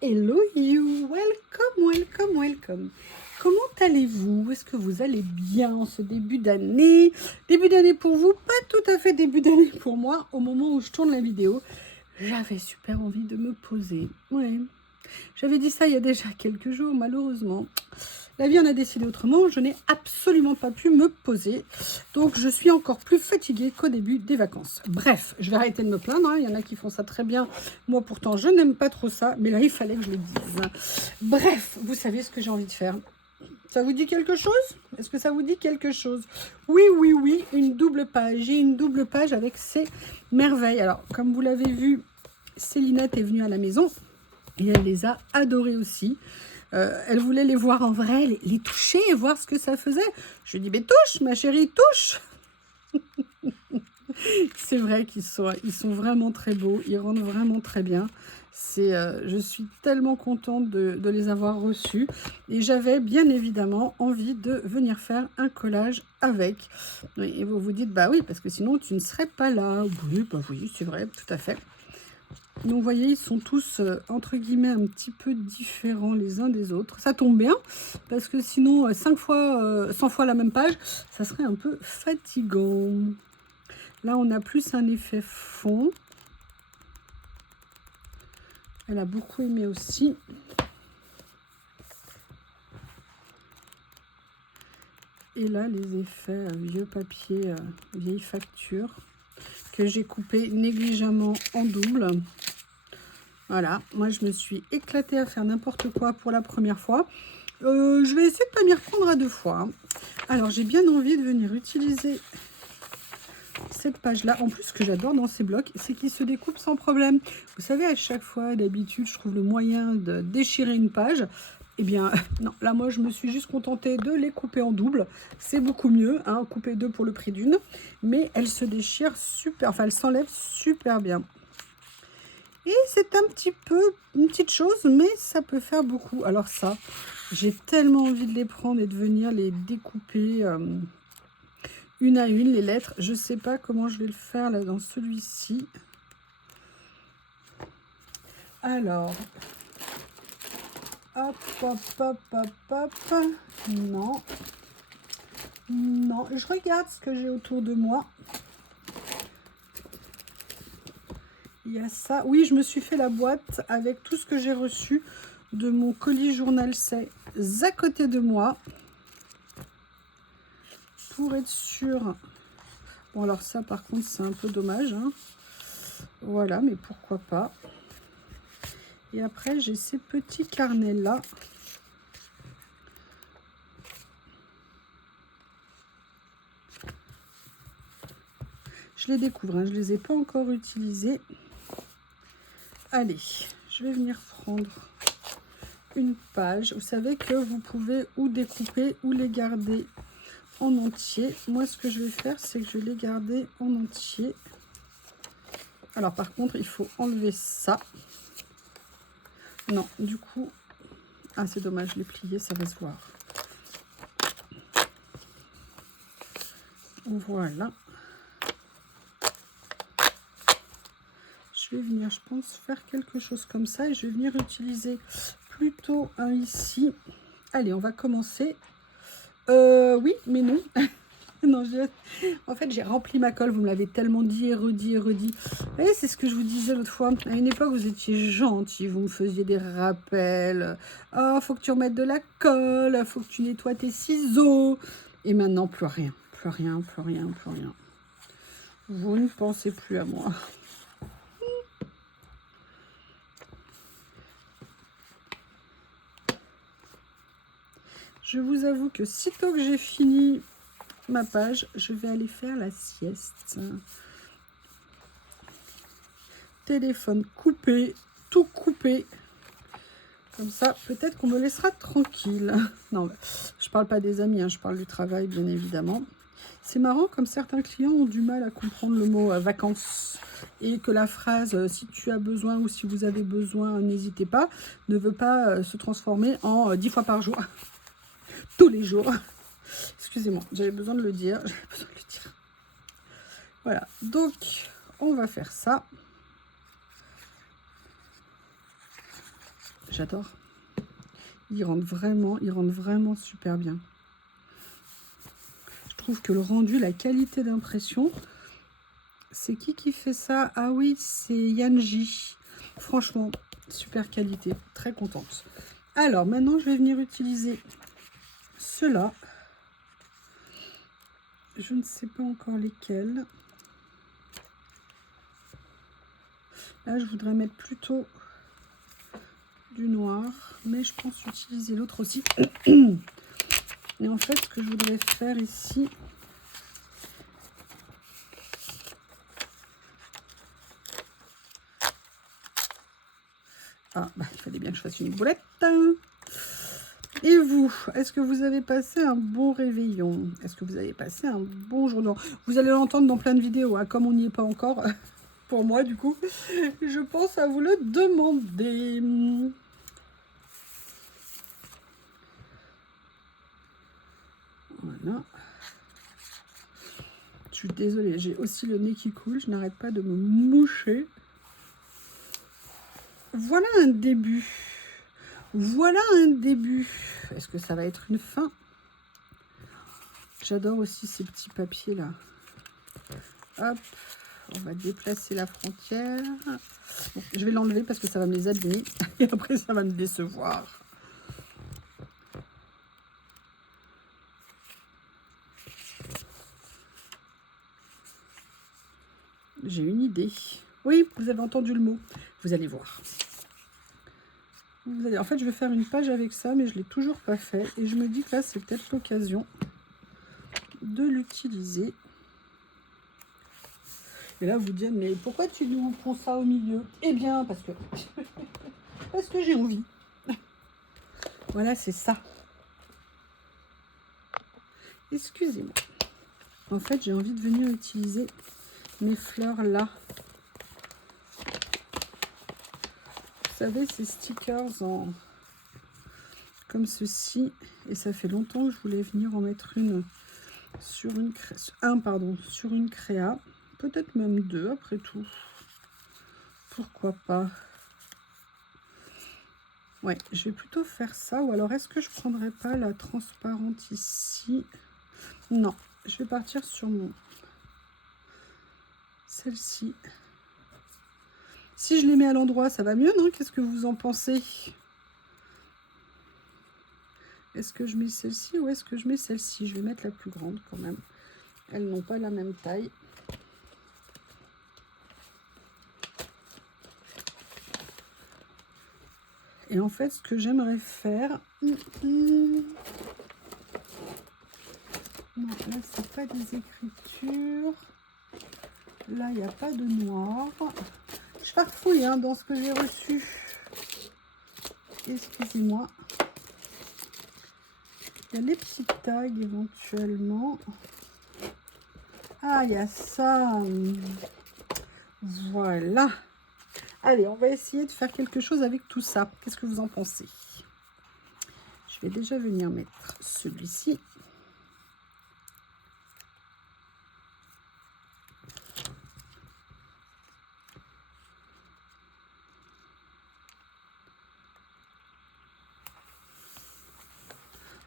Hello you, welcome. Comment allez-vous? Est-ce que vous allez bien en ce début d'année? Début d'année pour vous, pas tout à fait début d'année pour moi. Au moment où je tourne la vidéo, j'avais super envie de me poser. Ouais, j'avais dit ça il y a déjà quelques jours, malheureusement. La vie en a décidé autrement, je n'ai absolument pas pu me poser. Donc je suis encore plus fatiguée qu'au début des vacances. Bref, je vais arrêter de me plaindre, hein. Il y en a qui font ça très bien. Moi pourtant, je n'aime pas trop ça, mais là il fallait que je le dise. Bref, vous savez ce que j'ai envie de faire. Ça vous dit quelque chose? Est-ce que ça vous dit quelque chose? Oui, une double page. J'ai une double page avec ces merveilles. Alors, comme vous l'avez vu, Célinette est venue à la maison et elle les a adorées aussi. Elle voulait les voir en vrai, les toucher et voir ce que ça faisait. Je lui ai dit, mais touche, ma chérie, touche. C'est vrai qu'ils sont vraiment très beaux, ils rendent vraiment très bien. Je suis tellement contente de les avoir reçus. Et j'avais bien évidemment envie de venir faire un collage avec. Et vous vous dites, bah oui, parce que sinon tu ne serais pas là. Oui, bah oui, c'est vrai, tout à fait. Donc, vous voyez, ils sont tous, entre guillemets, un petit peu différents les uns des autres. Ça tombe bien, parce que sinon, 100 fois la même page, ça serait un peu fatigant. Là, on a plus un effet fond. Elle a beaucoup aimé aussi. Et là, les effets vieux papier, vieille facture, que j'ai coupé négligemment en double. Voilà, moi je me suis éclatée à faire n'importe quoi pour la première fois. Je vais essayer de ne pas m'y reprendre à deux fois. Hein. Alors j'ai bien envie de venir utiliser cette page-là. En plus, ce que j'adore dans ces blocs, c'est qu'ils se découpent sans problème. Vous savez, à chaque fois, d'habitude, je trouve le moyen de déchirer une page. Eh bien, non, là, moi, je me suis juste contentée de les couper en double. C'est beaucoup mieux, hein, couper deux pour le prix d'une. Mais elles se déchirent super, enfin, elles s'enlèvent super bien. Et c'est un petit peu une petite chose, mais ça peut faire beaucoup. Alors ça, j'ai tellement envie de les prendre et de venir les découper une à une, les lettres. Je ne sais pas comment je vais le faire là dans celui-ci. Alors, hop. Non. Non, je regarde ce que j'ai autour de moi. Il y a ça. Oui, je me suis fait la boîte avec tout ce que j'ai reçu de mon colis journal. C'est à côté de moi. Pour être sûr. Bon, alors ça, par contre, c'est un peu dommage. Hein. Voilà, mais pourquoi pas. Et après, j'ai ces petits carnets-là. Je les découvre, hein, je ne les ai pas encore utilisés. Allez, je vais venir prendre une page. Vous savez que vous pouvez ou découper ou les garder en entier. Moi, ce que je vais faire, c'est que je vais les garder en entier. Alors, par contre, il faut enlever ça. Non, du coup... Ah, c'est dommage, je l'ai plié, ça va se voir. Voilà. Je vais venir, je pense, faire quelque chose comme ça. Et je vais venir utiliser plutôt un ici. Allez, on va commencer. Oui, mais non. Non, en fait, j'ai rempli ma colle. Vous me l'avez tellement dit et redit et redit. Et c'est ce que je vous disais l'autre fois. À une époque, vous étiez gentil. Vous me faisiez des rappels. Oh, faut que tu remettes de la colle. Faut que tu nettoies tes ciseaux. Et maintenant, plus rien. Plus rien. Vous ne pensez plus à moi. Je vous avoue que sitôt que j'ai fini ma page, je vais aller faire la sieste. Téléphone coupé, tout coupé. Comme ça, peut-être qu'on me laissera tranquille. Non, je parle pas des amis, hein, je parle du travail, bien évidemment. C'est marrant, comme certains clients ont du mal à comprendre le mot vacances. Et que la phrase « si tu as besoin » ou « si vous avez besoin, n'hésitez pas » ne veut pas se transformer en 10 fois par jour. Tous les jours. Excusez-moi, j'avais besoin de le dire. Voilà, donc on va faire ça. J'adore. Il rentre vraiment super bien. Je trouve que le rendu, la qualité d'impression, c'est qui fait ça? Ah oui, c'est Yanji. Franchement, super qualité, très contente. Alors, maintenant, je vais venir utiliser ceux-là. Je ne sais pas encore lesquels. Là, je voudrais mettre plutôt du noir, mais je pense utiliser l'autre aussi. Et en fait, ce que je voudrais faire ici, ah, bah, il fallait bien que je fasse une boulette. Et vous, est-ce que vous avez passé un bon réveillon? Est-ce que vous avez passé un bon jour? Vous allez l'entendre dans plein de vidéos, hein, comme on n'y est pas encore, pour moi du coup, je pense à vous le demander. Voilà. Je suis désolée, j'ai aussi le nez qui coule, je n'arrête pas de me moucher. Voilà un début. Voilà un début. Est-ce que ça va être une fin? J'adore aussi ces petits papiers là. Hop, on va déplacer la frontière. Bon, je vais l'enlever parce que ça va me les abîmer. Et après, ça va me décevoir. J'ai une idée. Oui, vous avez entendu le mot. Vous allez voir. En fait, je vais faire une page avec ça, mais je ne l'ai toujours pas fait. Et je me dis que là, c'est peut-être l'occasion de l'utiliser. Et là, vous dites, mais pourquoi tu nous prends ça au milieu? Eh bien, parce que, parce que j'ai envie. Voilà, c'est ça. Excusez-moi. En fait, j'ai envie de venir utiliser mes fleurs là. Vous savez, ces stickers en comme ceci. Et ça fait longtemps que je voulais venir en mettre une sur une sur une créa. Peut-être même deux après tout. Pourquoi pas? Ouais, je vais plutôt faire ça. Ou alors, est-ce que je prendrais pas la transparente ici? Non, je vais partir sur mon... celle-ci. Si je les mets à l'endroit, ça va mieux, non? Qu'est-ce que vous en pensez? Est-ce que je mets celle-ci ou est-ce que je mets celle-ci? Je vais mettre la plus grande quand même. Elles n'ont pas la même taille. Et en fait, ce que j'aimerais faire... Non, là, c'est pas des écritures. Là, il n'y a pas de noir. Je farfouille hein, dans ce que j'ai reçu. Excusez-moi. Il y a les petites tags éventuellement. Ah, il y a ça. Voilà. Allez, on va essayer de faire quelque chose avec tout ça. Qu'est-ce que vous en pensez? Je vais déjà venir mettre celui-ci.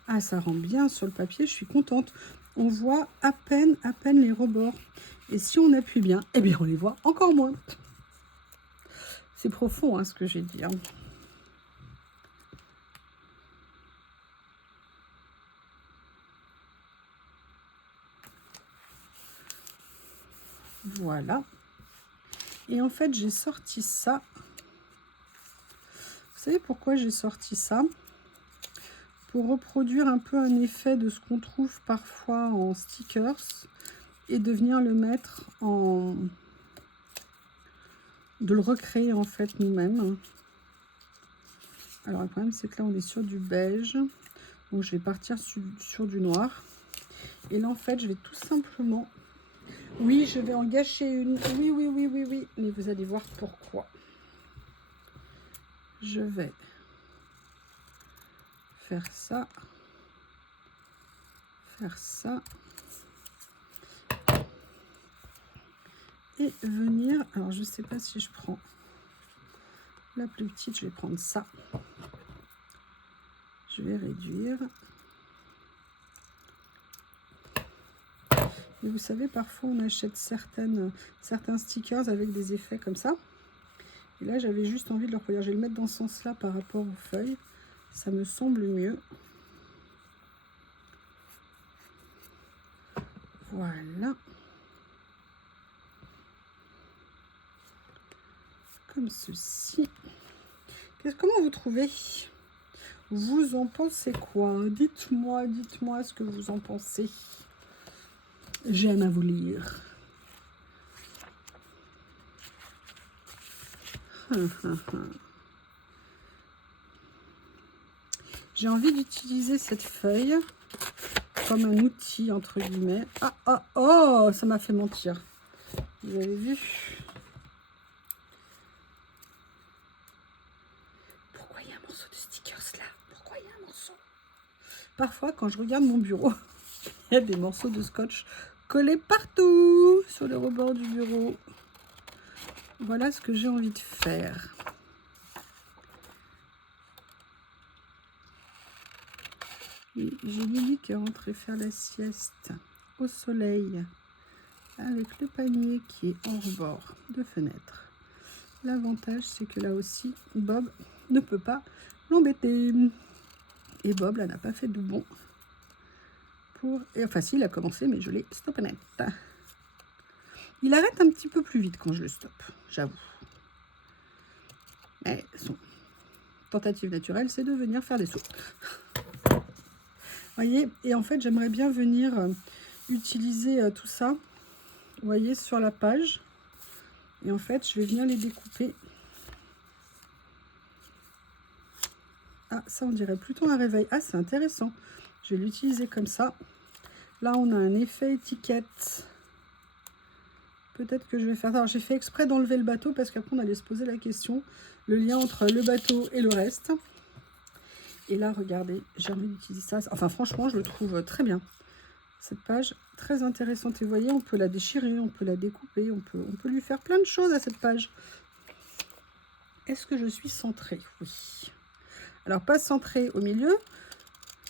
Ah, ça rend bien sur le papier, je suis contente. On voit à peine les rebords. Et si on appuie bien, eh bien on les voit encore moins. C'est profond hein, ce que j'ai dit. Hein. Voilà. Et en fait, j'ai sorti ça. Vous savez pourquoi j'ai sorti ça? Pour reproduire un peu un effet de ce qu'on trouve parfois en stickers et de venir le mettre en... de le recréer en fait nous-mêmes. Alors le problème c'est que là on est sur du beige, donc je vais partir sur du noir. Et là en fait je vais tout simplement... Oui, je vais en gâcher une. Oui. Mais vous allez voir pourquoi. Je vais faire ça. Faire ça. Et venir... Alors, je ne sais pas si je prends la plus petite. Je vais prendre ça. Je vais réduire. Et vous savez, parfois on achète certains stickers avec des effets comme ça. Et là, j'avais juste envie de le reproduire. Je vais le mettre dans ce sens-là par rapport aux feuilles. Ça me semble mieux. Voilà. Comme ceci. Comment vous trouvez? Vous en pensez quoi? Dites-moi ce que vous en pensez. J'aime à vous lire. J'ai envie d'utiliser cette feuille comme un outil, entre guillemets. Oh, ça m'a fait mentir. Vous avez vu? Pourquoi il y a un morceau de stickers là? Pourquoi il y a un morceau? Parfois, quand je regarde mon bureau, il y a des morceaux de scotch collés partout sur le rebord du bureau. Voilà ce que j'ai envie de faire. J'ai Lily qui est rentrée faire la sieste au soleil avec le panier qui est en rebord de fenêtre. L'avantage, c'est que là aussi, Bob ne peut pas l'embêter. Et Bob, là, n'a pas fait de doublon. Enfin, si, il a commencé, mais je l'ai stoppé net. Il arrête un petit peu plus vite quand je le stoppe, j'avoue. Mais son tentative naturelle, c'est de venir faire des sauts. Voyez, et en fait, j'aimerais bien venir utiliser tout ça, vous voyez, sur la page. Et en fait, je vais venir les découper. Ah, ça, on dirait plutôt un réveil. Ah, c'est intéressant. Je vais l'utiliser comme ça. Là, on a un effet étiquette. Peut-être que je vais faire... Alors, j'ai fait exprès d'enlever le bateau parce qu'après, on allait se poser la question. Le lien entre le bateau et le reste. Et là, regardez, j'ai envie d'utiliser ça. Enfin, franchement, je le trouve très bien. Cette page, très intéressante. Et vous voyez, on peut la déchirer, on peut la découper, on peut lui faire plein de choses à cette page. Est-ce que je suis centrée? Oui. Alors, pas centrée au milieu,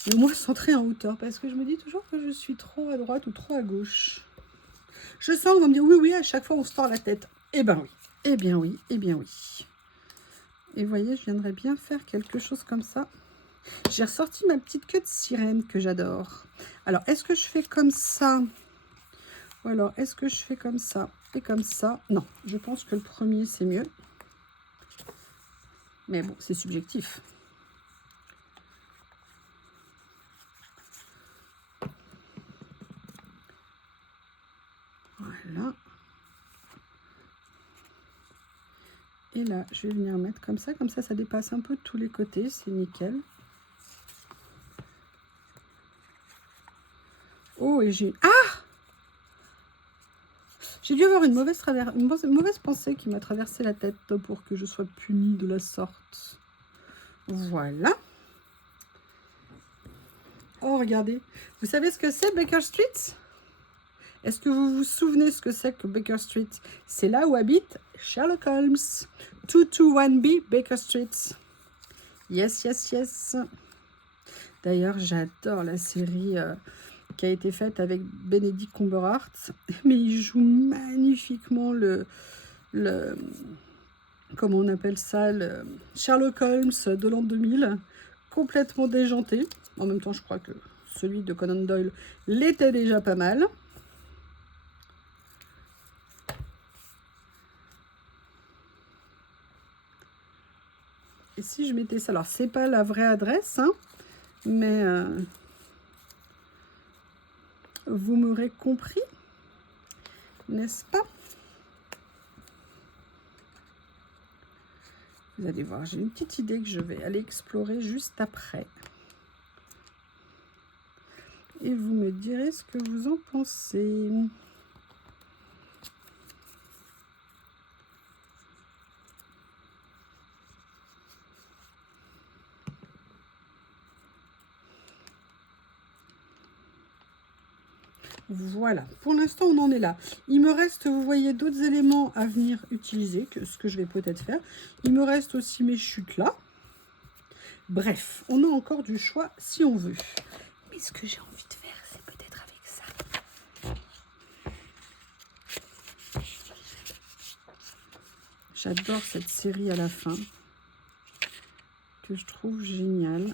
mais au moins centrée en hauteur. Parce que je me dis toujours que je suis trop à droite ou trop à gauche. Je sens, on va me dire, oui, oui, à chaque fois, on se tord la tête. Eh ben oui, eh bien oui, eh bien oui. Et vous voyez, je viendrais bien faire quelque chose comme ça. J'ai ressorti ma petite queue de sirène que j'adore. Alors, est-ce que je fais comme ça? Ou alors, est-ce que je fais comme ça et comme ça? Non, je pense que le premier, c'est mieux. Mais bon, c'est subjectif. Voilà. Et là, je vais venir mettre comme ça ça dépasse un peu de tous les côtés, c'est nickel. Oh, et j'ai... Ah! J'ai dû avoir une mauvaise pensée qui m'a traversé la tête pour que je sois punie de la sorte. Voilà. Oh, regardez. Vous savez ce que c'est, Baker Street? Est-ce que vous vous souvenez ce que c'est que Baker Street? C'est là où habite Sherlock Holmes. 221B Baker Street. Yes, yes, yes. D'ailleurs, j'adore la série qui a été faite avec Benedict Cumberbatch. Mais il joue magnifiquement comment on appelle ça, le Sherlock Holmes de l'an 2000. Complètement déjanté. En même temps, je crois que celui de Conan Doyle l'était déjà pas mal. Et si je mettais ça, alors c'est pas la vraie adresse, hein, mais vous m'aurez compris, n'est-ce pas? Vous allez voir, j'ai une petite idée que je vais aller explorer juste après. Et vous me direz ce que vous en pensez. Voilà, pour l'instant on en est là. Il me reste, vous voyez, d'autres éléments à venir utiliser, que ce que je vais peut-être faire. Il me reste aussi mes chutes là. Bref, on a encore du choix si on veut. Mais ce que j'ai envie de faire, c'est peut-être avec ça. J'adore cette série à la fin, que je trouve géniale.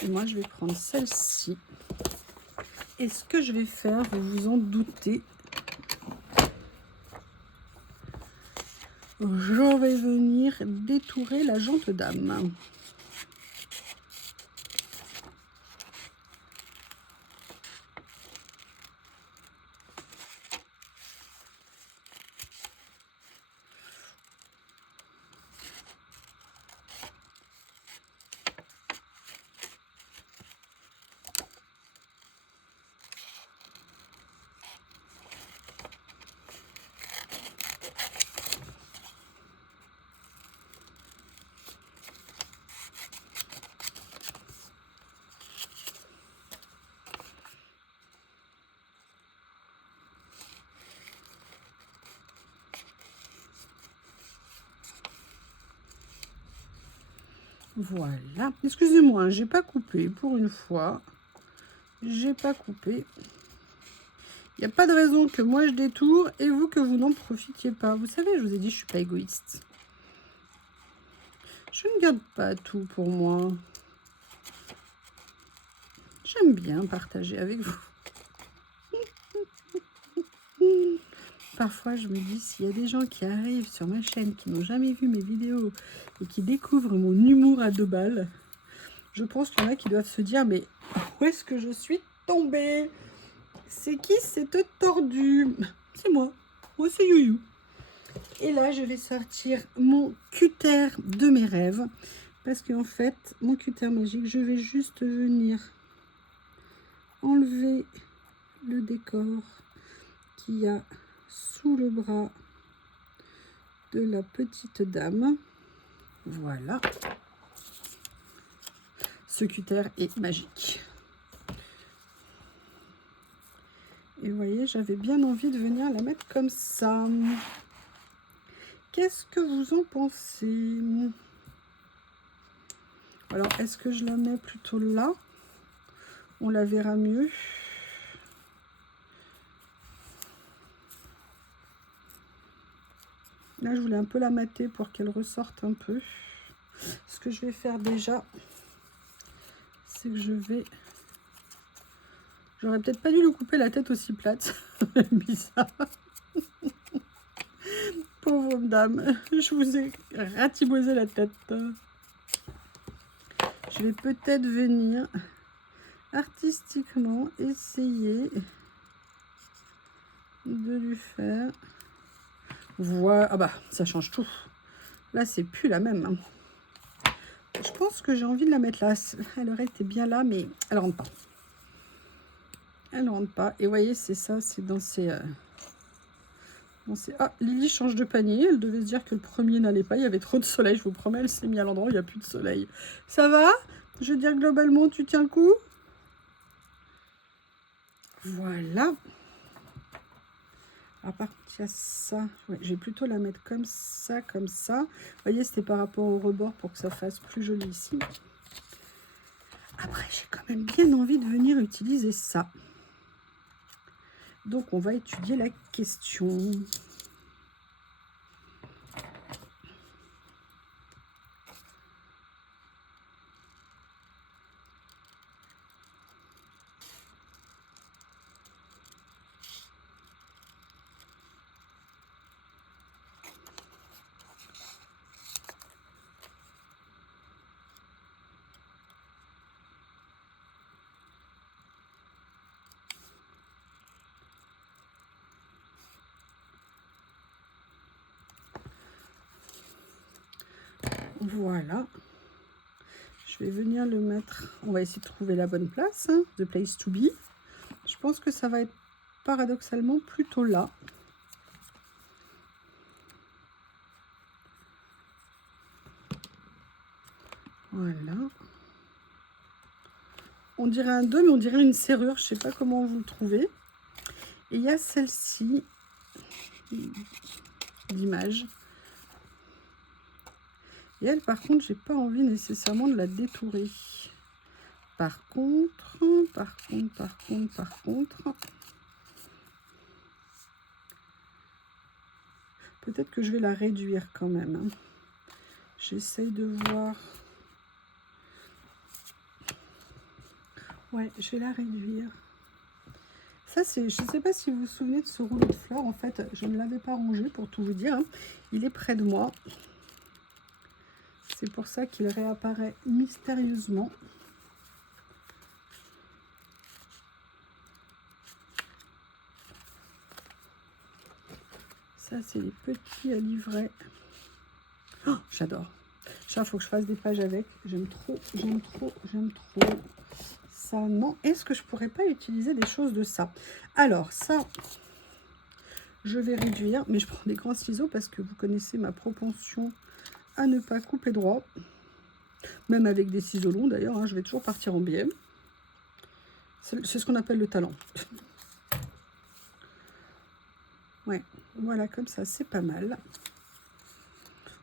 Et moi, je vais prendre celle-ci. Et ce que je vais faire, vous vous en doutez, je vais venir détourer la jante dame. Voilà. Excusez-moi, j'ai pas coupé pour une fois. J'ai pas coupé. Il n'y a pas de raison que moi je détourne et vous que vous n'en profitiez pas. Vous savez, je vous ai dit, je suis pas égoïste. Je ne garde pas tout pour moi. J'aime bien partager avec vous. Parfois, je me dis, s'il y a des gens qui arrivent sur ma chaîne, qui n'ont jamais vu mes vidéos et qui découvrent mon humour à 2 balles, je pense qu'il y en a qui doivent se dire, mais où est-ce que je suis tombée? C'est qui cette tordue? C'est moi. Moi, c'est Youyou. Et là, je vais sortir mon cutter de mes rêves. Parce qu'en fait, mon cutter magique, je vais juste venir enlever le décor qu'il y a sous le bras de la petite dame. Voilà. Ce cutter est magique. Et vous voyez, j'avais bien envie de venir la mettre comme ça. Qu'est-ce que vous en pensez? Alors, est-ce que je la mets plutôt là? On la verra mieux. Là, je voulais un peu la mater pour qu'elle ressorte un peu. Ce que je vais faire déjà, c'est que je vais... J'aurais peut-être pas dû lui couper la tête aussi plate. Bizarre. Pauvre dame, je vous ai ratiboisé la tête. Je vais peut-être venir artistiquement essayer de lui faire... Voilà. Ah bah, ça change tout. Là, c'est plus la même. Je pense que j'ai envie de la mettre là. Elle aurait été bien là, mais elle rentre pas. Elle rentre pas. Et vous voyez, c'est ça, c'est dans ces... Ah, Lily change de panier. Elle devait se dire que le premier n'allait pas. Il y avait trop de soleil, je vous promets. Elle s'est mise à l'endroit où il n'y a plus de soleil. Ça va? Je veux dire, globalement, tu tiens le coup? Voilà. À part qu'il y a ça. Ouais, je vais plutôt la mettre comme ça, comme ça. Vous voyez, c'était par rapport au rebord pour que ça fasse plus joli ici. Après, j'ai quand même bien envie de venir utiliser ça. Donc, on va étudier la question. Voilà. Je vais venir le mettre. On va essayer de trouver la bonne place. Hein, the place to be. Je pense que ça va être paradoxalement plutôt là. Voilà. On dirait un 2, mais on dirait une serrure. Je ne sais pas comment vous le trouvez. Et il y a celle-ci d'image. Et elle, par contre, j'ai pas envie nécessairement de la détourer. Par contre, peut-être que je vais la réduire quand même. Hein. J'essaye de voir. Ouais, je vais la réduire. Ça, c'est, je ne sais pas si vous vous souvenez de ce rouleau de fleurs. En fait, je ne l'avais pas rangé pour tout vous dire. Hein. Il est près de moi. C'est pour ça qu'il réapparaît mystérieusement. Ça, c'est les petits à livret. Oh, j'adore. Ça, il faut que je fasse des pages avec. J'aime trop, j'aime trop, j'aime trop. Ça, non. Est-ce que je pourrais pas utiliser des choses de ça? Alors, ça, je vais réduire. Mais je prends des grands ciseaux parce que vous connaissez ma propension à ne pas couper droit. Même avec des ciseaux longs, d'ailleurs. Hein, je vais toujours partir en biais. C'est ce qu'on appelle le talent. Ouais, voilà, comme ça, c'est pas mal.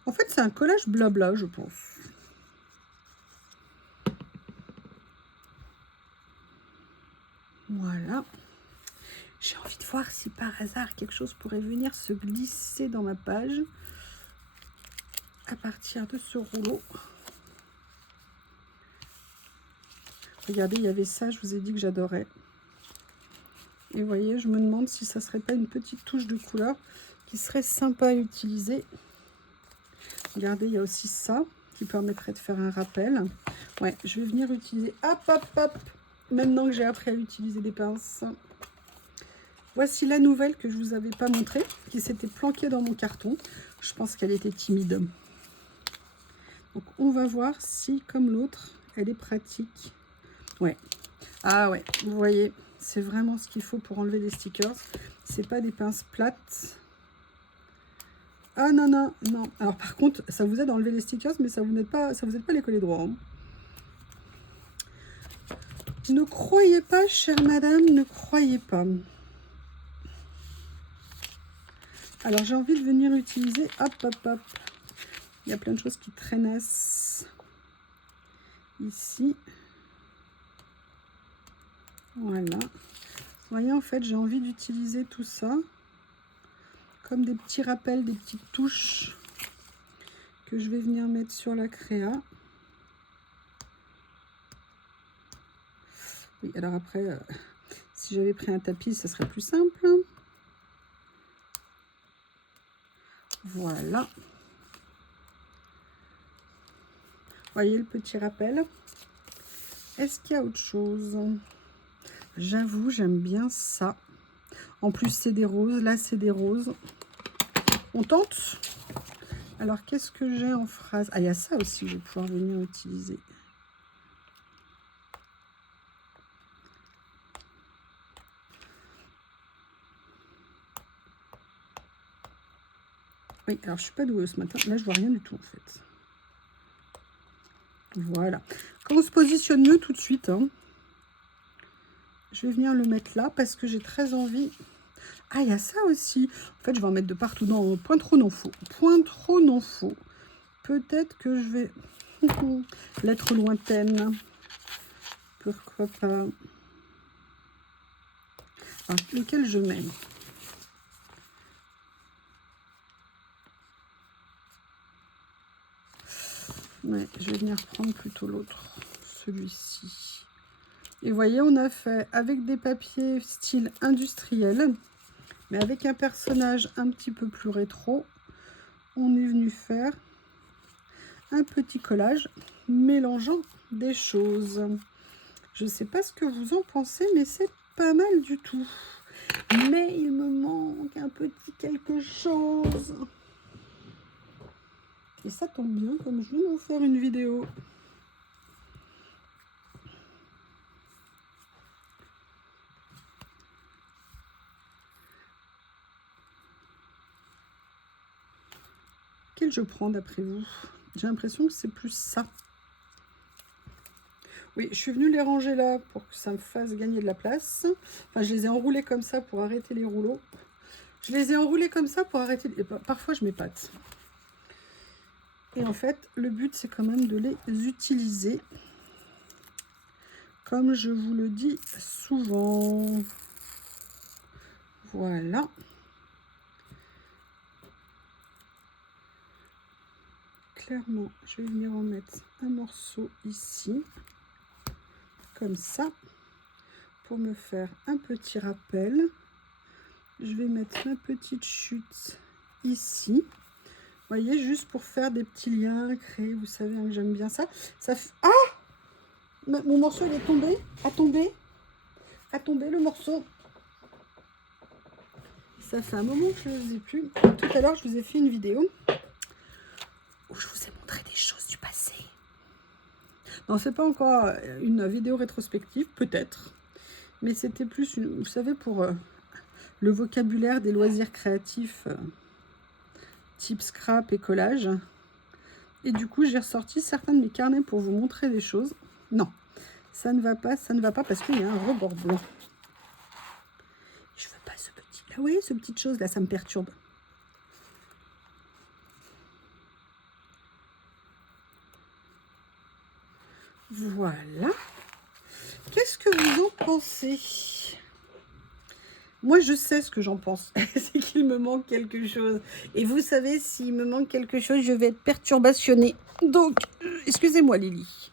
En fait, c'est un collage blabla, je pense. Voilà. J'ai envie de voir si par hasard quelque chose pourrait venir se glisser dans ma page à partir de ce rouleau. Regardez, il y avait ça, je vous ai dit que j'adorais. Et vous voyez, je me demande si ça serait pas une petite touche de couleur qui serait sympa à utiliser. Regardez, il y a aussi ça qui permettrait de faire un rappel. Ouais, je vais venir utiliser... Hop, hop, hop. Maintenant que j'ai appris à utiliser des pinces. Voici la nouvelle que je vous avais pas montrée, qui s'était planquée dans mon carton. Je pense qu'elle était timide. Donc, on va voir si, comme l'autre, elle est pratique. Ouais. Ah ouais, vous voyez, c'est vraiment ce qu'il faut pour enlever les stickers. C'est pas des pinces plates. Ah non, non, non. Alors par contre, ça vous aide à enlever les stickers, mais ça vous aide pas à les coller droit. Hein. Ne croyez pas, chère madame, ne croyez pas. Alors j'ai envie de venir utiliser, hop, hop, hop. Il y a plein de choses qui traînassent ici. Voilà. Vous voyez, en fait, j'ai envie d'utiliser tout ça comme des petits rappels, des petites touches que je vais venir mettre sur la créa. Oui, alors après, si j'avais pris un tapis, ça serait plus simple. Voilà. Voyez le petit rappel. Est-ce qu'il y a autre chose? J'avoue, j'aime bien ça. En plus, c'est des roses. Là, c'est des roses. On tente? Alors, qu'est-ce que j'ai en phrase? Ah, il y a ça aussi, je vais pouvoir venir utiliser. Oui, alors je suis pas douée ce matin. Là, je vois rien du tout, en fait. Voilà. Quand on se positionne mieux tout de suite, hein, je vais venir le mettre là parce que j'ai très envie. Ah, il y a ça aussi. En fait, je vais en mettre de partout. Non, point trop non faux. Point trop non faux. Peut-être que je vais... Lettre lointaine. Pourquoi pas. Alors, lequel je mets? Ouais, je vais venir prendre plutôt l'autre. Celui-ci. Et vous voyez, on a fait avec des papiers style industriel. Mais avec un personnage un petit peu plus rétro, on est venu faire un petit collage mélangeant des choses. Je ne sais pas ce que vous en pensez, mais c'est pas mal du tout. Mais il me manque un petit quelque chose. Et ça tombe bien, comme je viens de vous faire une vidéo. Quel je prends d'après vous? J'ai l'impression que c'est plus ça. Oui, je suis venue les ranger là pour que ça me fasse gagner de la place. Enfin, je les ai enroulés comme ça pour arrêter les rouleaux. Je les ai enroulés comme ça pour arrêter... Et parfois, je m'épate. Et en fait, le but, c'est quand même de les utiliser. Comme je vous le dis souvent. Voilà. Clairement, je vais venir en mettre un morceau ici. Comme ça. Pour me faire un petit rappel. Je vais mettre ma petite chute ici. Vous voyez, juste pour faire des petits liens, créer, vous savez, hein, j'aime bien ça. Ah! Mon morceau, il est tombé. A tombé le morceau. Ça fait un moment que je ne les ai plus. Tout à l'heure, je vous ai fait une vidéo où je vous ai montré des choses du passé. Non, c'est pas encore une vidéo rétrospective, peut-être. Mais c'était plus, vous savez, pour le vocabulaire des loisirs créatifs, type scrap et collage. Et du coup, j'ai ressorti certains de mes carnets pour vous montrer des choses. Non, ça ne va pas parce qu'il y a un rebord blanc. Je veux pas ce petit. Là, vous voyez, ce petite chose là, ça me perturbe. Voilà. Qu'est-ce que vous en pensez? Moi, je sais ce que j'en pense. C'est qu'il me manque quelque chose. Et vous savez, s'il me manque quelque chose, je vais être perturbationnée. Donc, excusez-moi, Lily.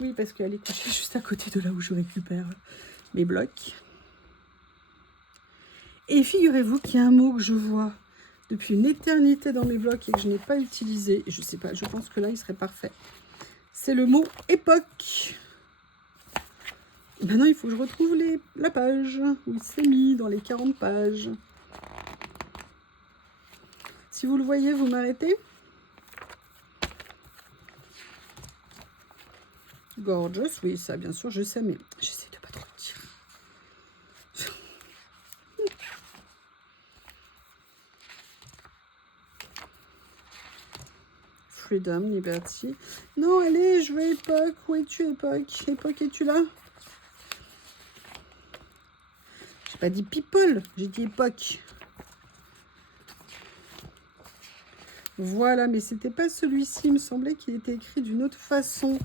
Oui, parce qu'elle est couchée juste à côté de là où je récupère mes blocs. Et figurez-vous qu'il y a un mot que je vois depuis une éternité dans mes blocs et que je n'ai pas utilisé. Je sais pas, je pense que là, il serait parfait. C'est le mot époque. Maintenant, il faut que je retrouve la page où il s'est mis dans les 40 pages. Si vous le voyez, vous m'arrêtez. Gorgeous, oui, ça, bien sûr, je sais, mais j'essaie de pas trop le dire. Freedom, Liberty. Non, allez, je veux époque. Où es-tu, époque? Époque, es-tu là? J'ai pas dit people, j'ai dit époque. Voilà, mais c'était pas celui-ci. Il me semblait qu'il était écrit d'une autre façon.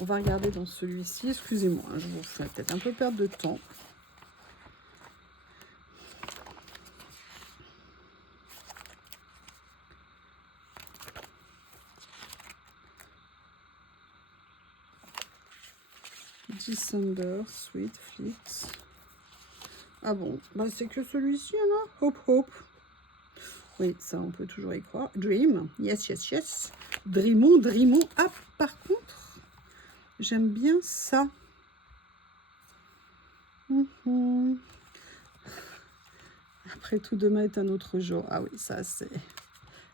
On va regarder dans celui-ci. Excusez-moi, je vous fais peut-être un peu perdre de temps. December, Sweet Fleet. Ah bon, bah c'est que celui-ci, hein. Hope, hope. Oui, ça, on peut toujours y croire. Dream, yes, yes, yes. Dreamon, dreamon. Ah, par contre, j'aime bien ça. Après tout, demain est un autre jour. Ah oui, ça, c'est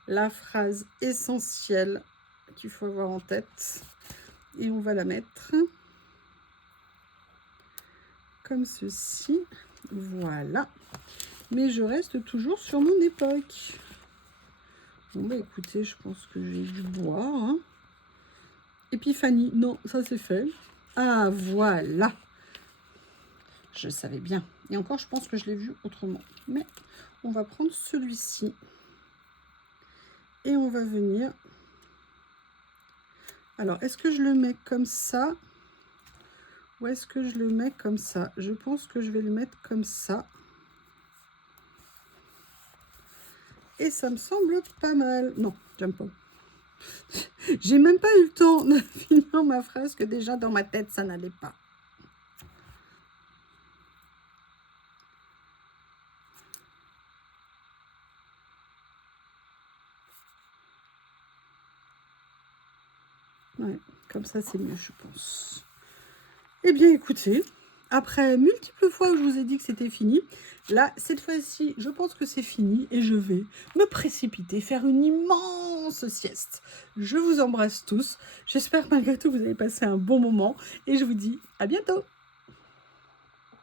la phrase essentielle qu'il faut avoir en tête. Et on va la mettre comme ceci. Voilà. Mais je reste toujours sur mon époque. Bon, bah écoutez, je pense que j'ai du bois. Hein. Épiphanie, non, ça c'est fait. Ah, voilà. Je savais bien. Et encore, je pense que je l'ai vu autrement. Mais on va prendre celui-ci. Et on va venir... Alors, est-ce que je le mets comme ça? Ou est-ce que je le mets comme ça? Je pense que je vais le mettre comme ça. Et ça me semble pas mal. Non, j'aime pas. J'ai même pas eu le temps de finir ma phrase que déjà dans ma tête, ça n'allait pas. Ouais, comme ça, c'est mieux, je pense. Eh bien, écoutez, après multiples fois où je vous ai dit que c'était fini, là, cette fois-ci, je pense que c'est fini et je vais me précipiter, faire une immense sieste. Je vous embrasse tous. J'espère malgré tout que vous avez passé un bon moment et je vous dis à bientôt.